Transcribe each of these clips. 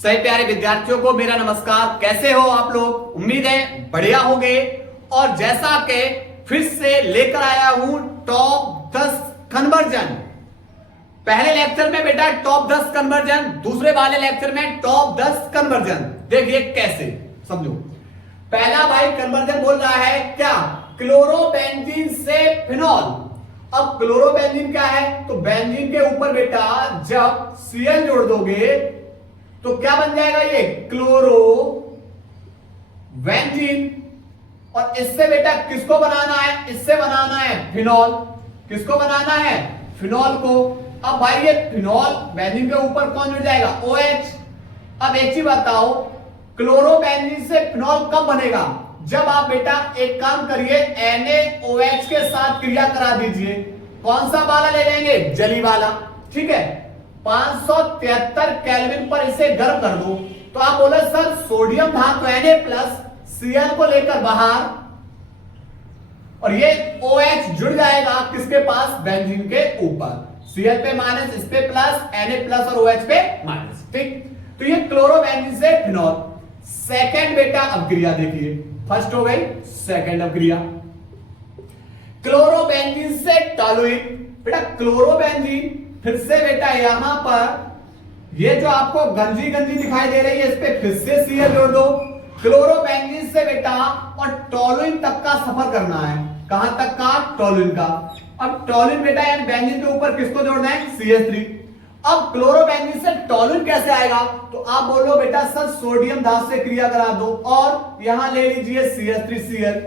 सही प्यारे विद्यार्थियों को मेरा नमस्कार। कैसे हो आप लोग? उम्मीद है बढ़िया होंगे। और जैसा कि फिर से लेकर आया हूं टॉप 10 कन्वर्जन। पहले लेक्चर में बेटा टॉप 10 कन्वर्जन, दूसरे वाले लेक्चर में टॉप 10 कन्वर्जन। देखिए कैसे, समझो। पहला भाई कन्वर्जन बोल रहा है क्या, क्लोरोबेंजीन से फिनॉल। अब क्लोरोबेंजीन क्या है, तो बेंजीन के ऊपर बेटा जब Cl जोड़ दोगे तो क्या बन जाएगा, ये क्लोरो बेंजीन। और इससे बेटा किसको बनाना है, इससे बनाना है फिनॉल। किसको बनाना है, फिनॉल को। अब भाई ये फिनॉल बेंजीन के ऊपर कौन जुड़ जाएगा, OH। अब एक चीज बताओ, क्लोरोबेंजीन से फिनॉल कब बनेगा, जब आप बेटा एक काम करिए NaOH के साथ क्रिया करा दीजिए। कौन सा वाला ले लेंगे, जली वाला, ठीक है। 573 केल्विन पर इसे गर्म कर दो तो आप बोले सर सोडियम धातु Na+Cl को लेकर बाहर, और ये OH जुड़ जाएगा किसके पास, बेंजीन के ऊपर। Cl पे माइनस, इस पे प्लस, Na+ और OH पे माइनस, ठीक। तो ये क्लोरोबेंजीन से फिनॉल। सेकंड बेटा अपक्रिया देखिए, फर्स्ट हो गई, सेकंड अपक्रिया क्लोरोबेंजीन से टॉलुइन। बेटा क्लोरोबेंजीन फिर से बेटा यहां पर ये जो आपको गंजी गंजी दिखाई दे रही है, इस पे फिर से Cl जोड़ दो। क्लोरोबेंजीन से बेटा और टॉलुइन तक का सफर करना है। कहां तक का, टॉलुइन का। अब टॉलुइन बेटा यानी बेंजीन के ऊपर किसको जोड़ना है, CH3। अब क्लोरोबेंजीन से टॉलुइन कैसे आएगा, तो आप बोलो बेटा सर सोडियम धातु से क्रिया करा दो और यहां ले लीजिए CH3Cl।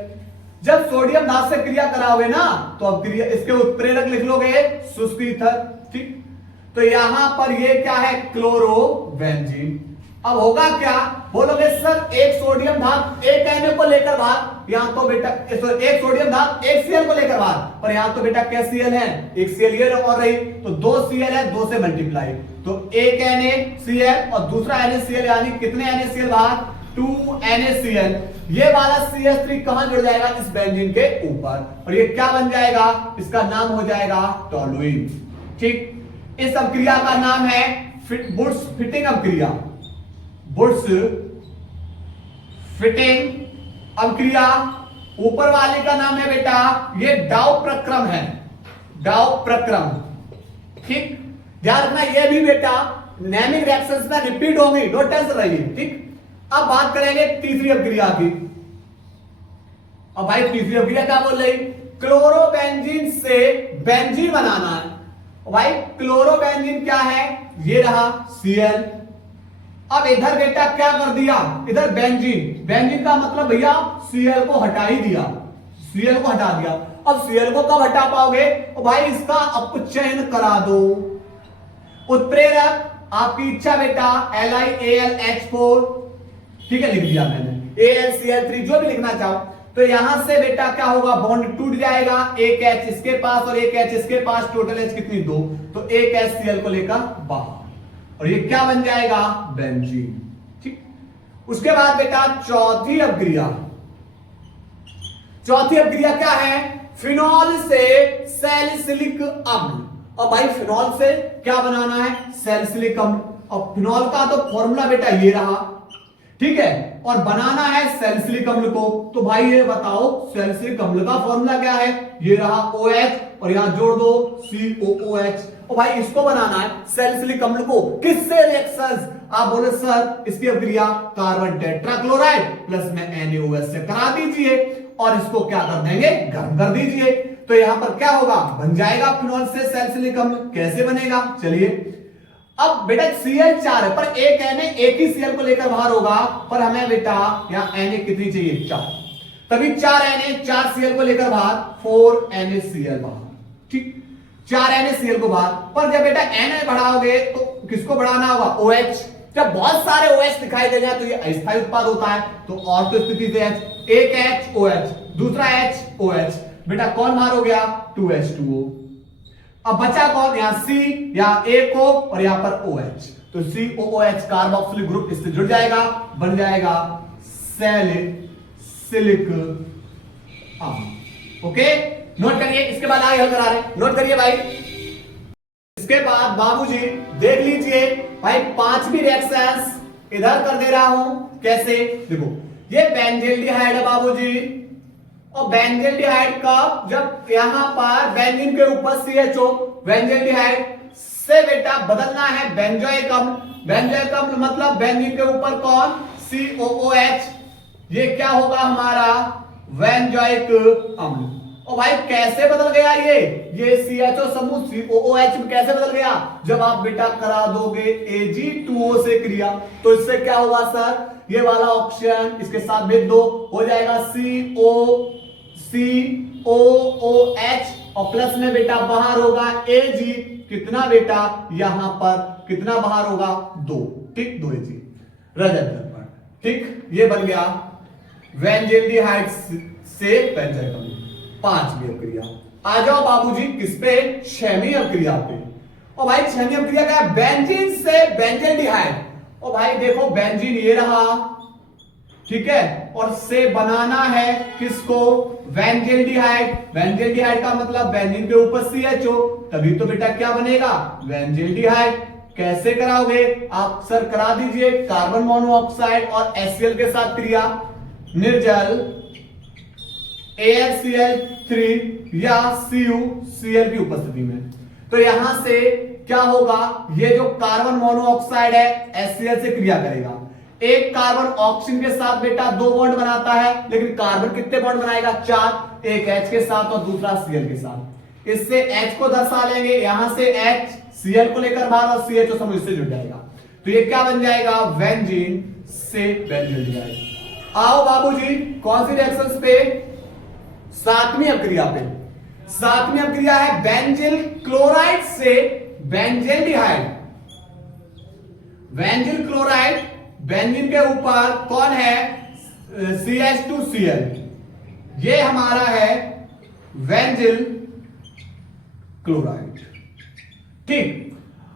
जब सोडियम धातु से क्रिया कराओगे ना तो अब क्रिया इसके उत्प्रेरक लिख लोगे शुष्क ईथर, ठीक। तो यहां पर ये क्या है, क्लोरोबेंजीन। अब होगा क्या, बोलोगे सर एक सोडियम धातु एक Na को लेकर बाहर, यहां तो बेटा एक सोडियम धातु एक Cl को लेकर बाहर, पर यहां तो बेटा क्या Cl है, एक Cl ये और रही, तो 2 Cl है, 2 से मल्टीप्लाई, तो एक NaCl और दूसरा NaCl, यानी कितने NaCl बाहर, 2 NaCl। ये वाला CH3 कहां जुड़ जाएगा, इस बेंजीन के ऊपर, और ये क्या बन जाएगा, इसका नाम हो जाएगा टॉलुइन, ठीक। इस अभिक्रिया का नाम है बुर्स फिटिंग अभिक्रिया। बुर्स फिटिंग अभिक्रिया। ऊपर वाले का नाम है बेटा ये डाउ प्रक्रम है, डाउ प्रक्रम, ठीक। ध्यान रखना ये भी बेटा नेमिक रिएक्शंस में रिपीट होंगी, नो टेंशन रहिए, ठीक। अब बात करेंगे तीसरी अभिक्रिया की। अब भाई तीसरी अभिक्रिया क्या बोल रही, क्लोरोबेंजीन से बेंजीन बनाना है। भाई क्लोरोबेंजीन क्या है, ये रहा Cl। अब इधर बेटा क्या कर दिया, इधर बेंजीन, बेंजीन का मतलब भैया Cl को हटा ही दिया, Cl को हटा दिया। अब Cl को कब हटा पाओगे, भाई इसका अपचयन करा दो। उत्प्रेरक आपकी इच्छा बेटा LiAlH4, ठीक है, लिख दिया मैंने, AlCl3 जो भी लिखना चाहो। तो यहां से बेटा क्या होगा, बॉन्ड टूट जाएगा, एक H इसके पास और एक H इसके पास, टोटल H कितनी, 2, तो एक HCl को लेकर बाहर, और ये क्या बन जाएगा, बेंजीन, ठीक। उसके बाद बेटा चौथी अभिक्रिया। चौथी अभिक्रिया क्या है, फिनॉल से सैलिसिलिक अम्ल। और भाई फिनॉल से क्या बनाना है, सैलिसिलिक अम्ल। और फिनॉल का तो फॉर्मूला बेटा ये रहा, ठीक है, और बनाना है सैलिसिलिक अम्ल को। तो भाई ये बताओ सैलिसिलिक अम्ल का फॉर्मूला क्या है, ये रहा OH और यहां जोड़ दो COOH। और भाई इसको बनाना है सैलिसिलिक अम्ल को किससे, रिएक्शंस। आप बोले सर इसकी अभिक्रिया कार्बन टेट्राक्लोराइड प्लस में NaOH से करा दीजिए और इसको क्या कर देंगे, गर्म कर दीजिए। तो यहां पर क्या होगा, बन जाएगा फिनॉल से सैलिसिलिक अम्ल। कैसे बनेगा, चलिए। अब बेटा Cl4 है, पर एक Na एक ही Cl को लेकर बाहर होगा, पर हमें बेटा यहां Na कितनी चाहिए, 4, तभी 4 Na 4 Cl को लेकर बाहर, 4 NaCl बाहर, ठीक। 4 NaCl को बाहर, पर जब बेटा Na बढ़ाओगे तो किसको बढ़ाना होगा, OH। जब बहुत सारे OH दिखाई दे जाए तो ये अस्थायी उत्पाद होता है, तो और तो स्थिति से H, एक H OH, दूसरा H OH, बेटा कौन बाहर हो गया, 2H2O। अब बचा कौन, यहां C, यहां A को, और यहां पर OH, तो COOH कार्बोक्सिलिक ग्रुप इससे जुड़ जाएगा, बन जाएगा सैलिसिलिक अम्ल। ओके, नोट करिए, इसके बाद आगे हल करा रहे हैं, नोट करिए भाई। इसके बाद बाबूजी देख लीजिए भाई, पांचवी रिएक्शंस इधर कर दे रहा हूं। कैसे? देखो, ये बेंजील्डिहाइड है बाबूजी, और बेंजील्डिहाइड का जब यहां पर बेंजीन के ऊपर CHO, बेंजील्डिहाइड से बेटा बदलना है बेंजोइक अम्ल। बेंजोइक अम्ल मतलब बेंजीन के ऊपर कौन? COOH। ये क्या होगा हमारा? बेंजोइक अम्ल। और भाई कैसे बदल गया ये CHO समूह COOH में कैसे बदल गया? जब आप बेटा करा दोगे Ag2O से क्रिया, तो इससे क्या होगा सर? ये वाला ऑप्शन इसके साथ भेज दो, हो जाएगा COOH, और प्लस में बेटा बाहर होगा Ag। कितना बेटा? यहां पर कितना बाहर होगा? 2। ठीक, 2 Ag रजत दर्पण। ठीक, ये बन गया बेंजील्डिहाइड से बेंजोइक अम्ल। 5वीं अभिक्रिया। आ जाओ बाबूजी किस पे? 6वीं अभिक्रिया पे। और भाई 6वीं अभिक्रिया क्या है? बेंजीन से बेंजील्डिहाइड। और भाई देखो बेंजीन ये रहा, ठीक है, और से बनाना है किसको? बेंजील्डिहाइड। बेंजील्डिहाइड का मतलब बेंजीन के ऊपर CHO, तभी तो बेटा क्या बनेगा? बेंजील्डिहाइड। कैसे कराओगे आप? सर करा दीजिए कार्बन मोनोऑक्साइड और HCl के साथ क्रिया, निर्जल AlCl3 या CuCl की उपस्थिति में। तो यहां से क्या होगा? ये जो कार्बन मोनोऑक्साइड है HCl से क्रिया करेगा। एक कार्बन ऑक्सीजन के साथ बेटा 2 बॉन्ड बनाता है, लेकिन कार्बन कितने बॉन्ड बनाएगा? 4। एक H के साथ और दूसरा Cl के साथ। इससे H को दर्शा लेंगे, यहां से H Cl को लेकर बाहर और CHO समूह इससे जुड़ जाएगा। तो ये क्या बन जाएगा? बेंजीन से बेंजील्डिहाइड। आओ बाबूजी कौन सी रिएक्शंस पे? 7वीं अभिक्रिया पे। 7वीं अभिक्रिया है बेंजिल क्लोराइड से बेंजील्डिहाइड। बेंजिल क्लोराइड, बेंजीन के ऊपर कौन है? CH2Cl। ये हमारा है बेंजिल क्लोराइड। ठीक,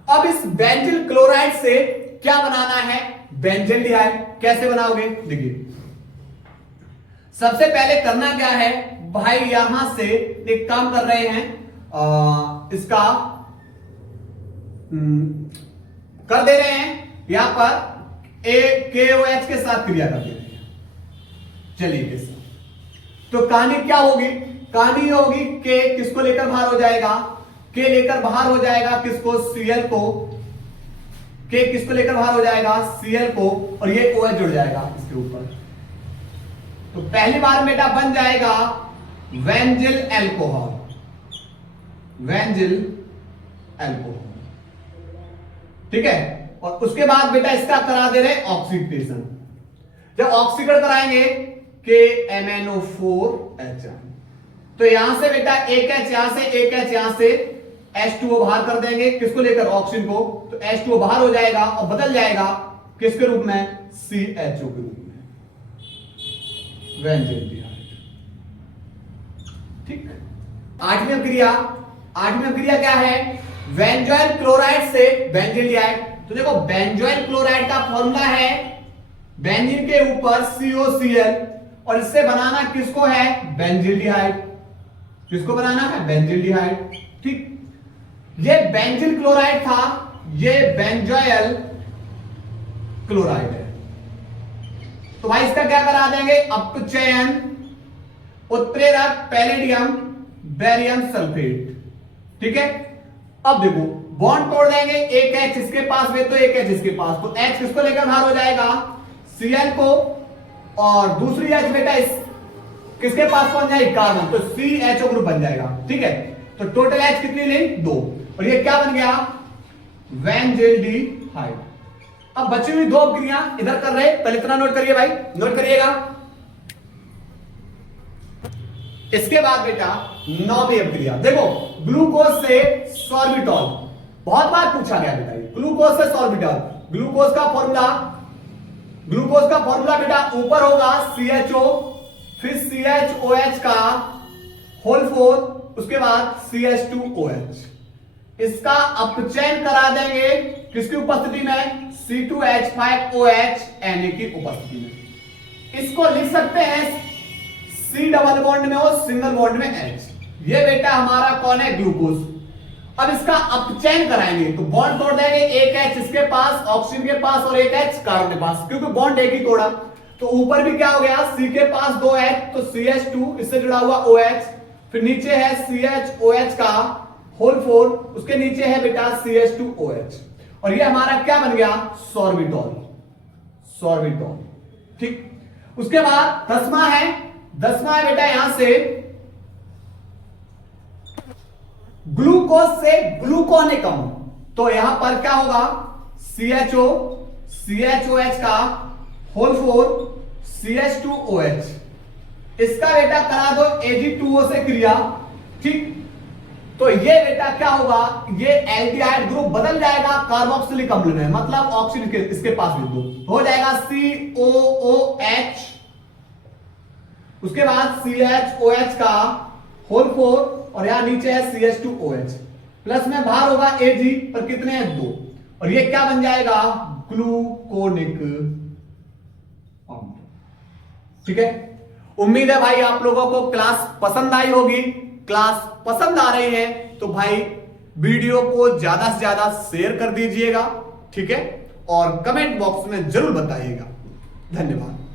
अब इस बेंजिल क्लोराइड से क्या बनाना है? बेंजील्डिहाइड। कैसे बनाओगे? देखिए, सबसे पहले करना क्या है भाई? यहां से एक काम कर रहे हैं, इसका कर दे रहे हैं, यहां पर KOH के साथ क्रिया कर दे रहे हैं। चलिए के साथ तो कहानी क्या होगी? कहानी होगी K किसको लेकर बाहर हो जाएगा? K लेकर बाहर हो जाएगा किसको? Cl को। K किसको लेकर बाहर हो जाएगा? Cl को, और ये OH जुड़ जाएगा इसके ऊपर। तो पहली बार बेटा बन जाएगा वेंजिल अल्कोहल। वेंजिल अल्कोहल, ठीक है। और उसके बाद बेटा इसका करा दे रहे ऑक्सीडेशन। जब ऑक्सीकरण कराएंगे KMnO4H, तो यहां से बेटा एक H, यहां से एक H, यहां से H2O बाहर कर देंगे किसको लेकर? ऑक्सीजन को। तो H2O बाहर हो जाएगा और बदल जाएगा किसके रूप में? CHO के रूप में, बेंजील्डिहाइड। ठीक। 8वीं अभिक्रिया। 8वीं अभिक्रिया क्या है? बेंजोइल क्लोराइड से बेंजील्डिहाइड। तो देखो बेंजोइल क्लोराइड का फॉर्मूला है बेंजीन के ऊपर COCl, और इससे बनाना किसको है? बेंजील्डिहाइड। किसको बनाना है? बेंजील्डिहाइड। ठीक, ये बेंजील क्लोराइड था, ये बेंजोइल क्लोराइड है। तो भाई इसका क्या करा देंगे? अपचयन, उत्प्रेरक पैलेडियम बेरियम सल्फेट। ठीक है। अब देखो बॉन्ड तोड़ देंगे, एक H इसके पास में तो एक H इसके पास, तो H किसको लेकर बाहर हो जाएगा? Cl को, और दूसरी H बेटा इस किसके पास पहुंच जाएगी? कार्बन, तो CHO ग्रुप बन जाएगा। ठीक है, तो टोटल H कितनी ली? 2, और ये क्या बन गया? बेंजील्डिहाइड। अब बची हुई 2 अभिक्रिया इधर कर रहे, पहले इतना नोट करिए भाई, नोट करिएगा। इसके बाद बेटा 9वीं अभिक्रिया। देखो ग्लूकोज से सॉर्बिटॉल, बहुत बार पूछा गया बेटा, ग्लूकोज से सॉर्बिटॉल। ग्लूकोज का फॉर्मूला बेटा ऊपर होगा CHO, फिर CHOH का होल 4, उसके बाद CH2OH। इसका अपचयन करा देंगे किसकी उपस्थिति में? C2H5OH Na की उपस्थिति में। इसको लिख सकते हैं C डबल बॉन्ड में और सिंगल बॉन्ड में H। ये बेटा हमारा कौन है? ग्लूकोज। अब इसका अपचयन कराएंगे तो बॉन्ड तोड़ देंगे, एक H इसके पास, ऑक्सीजन के पास और एक H कार्बन के पास, क्योंकि बॉन्ड एक ही तोड़ा। तो ऊपर भी क्या हो गया, C के पास 2 H तो CH2 इससे जुड़ा हुआ OH, फिर नीचे है CHOH का होल 4, उसके नीचे है बेटा CH2OH, और ये हमारा क्या बन गया, सॉर्बिटॉल। सॉर्बिटॉल, ठीक। उसके बाद 10वां है बेटा यहां से ग्लूकोज से ग्लूकोनिक अम्ल, तो यहां पर क्या होगा, CHOH का होल 4 CH2OH, इसका बेटा करा दो Ag2O से क्रिया, ठीक। तो ये बेटा क्या होगा, ये एल्डिहाइड ग्रुप बदल जाएगा कार्बोक्सिलिक अम्ल में, मतलब ऑक्सीजन इसके पास भी दो हो जाएगा COOH, उसके बाद CHOH का होल 4 और यहां नीचे है CH2OH, प्लस में बाहर होगा Ag, पर कितने हैं, 2, और ये क्या बन जाएगा, ग्लूकोनिक अम्ल, ठीक है। उम्मीद है भाई आप लोगों को क्लास पसंद आई होगी। क्लास पसंद आ रही है तो भाई वीडियो को ज्यादा से ज्यादा शेयर कर दीजिएगा, ठीक है, और कमेंट बॉक्स में जरूर बताइएगा। धन्यवाद।